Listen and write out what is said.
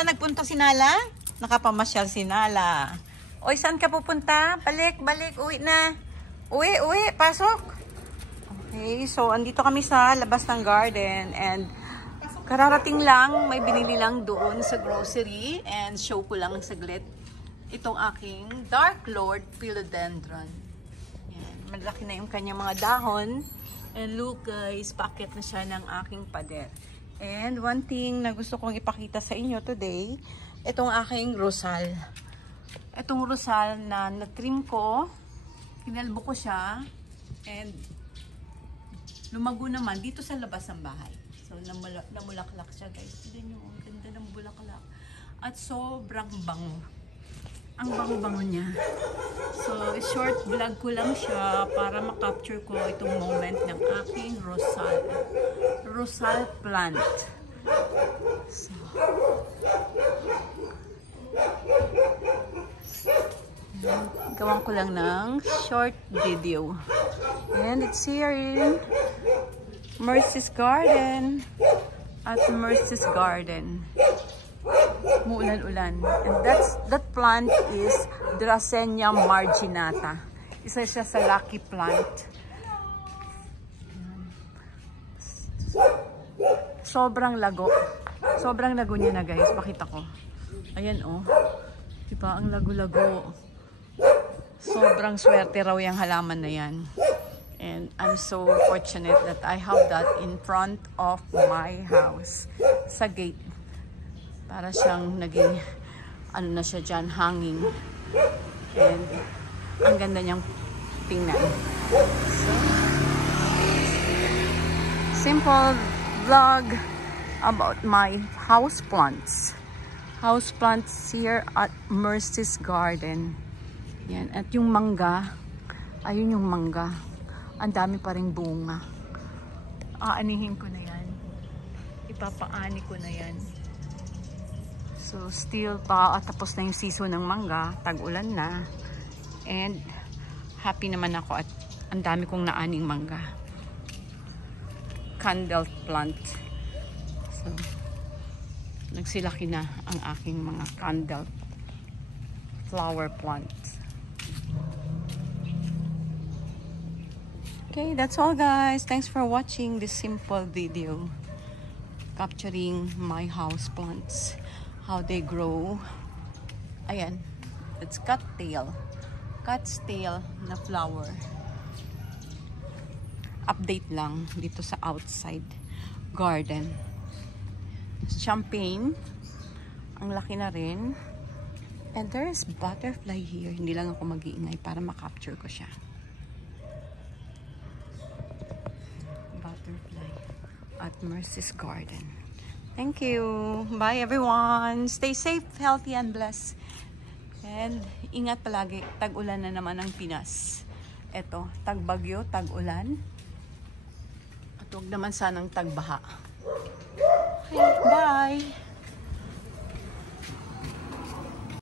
Saan nagpunta si Nala? Nakapamasyal si Nala. Oy, saan ka pupunta? Balik, uwi na. Uwi, pasok. Okay, so andito kami sa labas ng garden and kararating lang, may binili lang doon sa grocery and show ko lang saglit itong aking Dark Lord Philodendron. Yan, malaki na yung kanyang mga dahon. And look guys, paakyat na siya ng aking pader. And one thing na gusto kong ipakita sa inyo today, itong aking rosal. Itong rosal na na-trim ko, kinalbo ko siya, and lumago naman dito sa labas ng bahay. So, namulaklak siya guys. Tignan nyo, ang ganda ng bulaklak. At sobrang bango. Ang bango-bango niya. So, short vlog ko lang siya para makapture ko itong moment ng aking rosal. Rosal plant. So, gawan ko lang ng short video. And it's here in Mercy's Garden. At Mercy's Garden. Muulan-ulan. And that plant is Dracaena marginata. Isa siya sa lucky plant. Sobrang lago. Sobrang lago niya na guys. Pakita ko. Ayan oh. Diba? Ang lago-lago. Sobrang swerte raw yung halaman na yan. And I'm so fortunate that I have that in front of my house. Sa gate. Para siyang naging, ano na siya dyan, hanging. And ang ganda niyang tingnan. So, simple vlog about my house plants. House plants here at Mercy's Garden. Yan. At yung mangga, ayun yung mangga. Ang dami pa ring bunga. Aanihin ko na yan. Ipapaani ko na yan. So, still pa, tapos na yung season ng mangga. Tag-ulan na. And, happy naman ako at ang dami kong naaning mangga. Candle plant. So, nagsilaki na ang aking mga candle flower plants. Okay, that's all guys. Thanks for watching this simple video capturing my house plants, how they grow. Ayan, it's cattail na flower. Update lang dito sa outside garden. Champagne, ang laki na rin. And there is butterfly here. Hindi lang ako mag-iingay para makapture ko siya. Butterfly at Mercy's Garden. Thank you. Bye everyone. Stay safe, healthy, and blessed. And ingat palagi. Tag-ulan na naman ang Pinas. Eto, tag-bagyo, tag-ulan. At huwag naman sanang tag-baha. Okay, bye.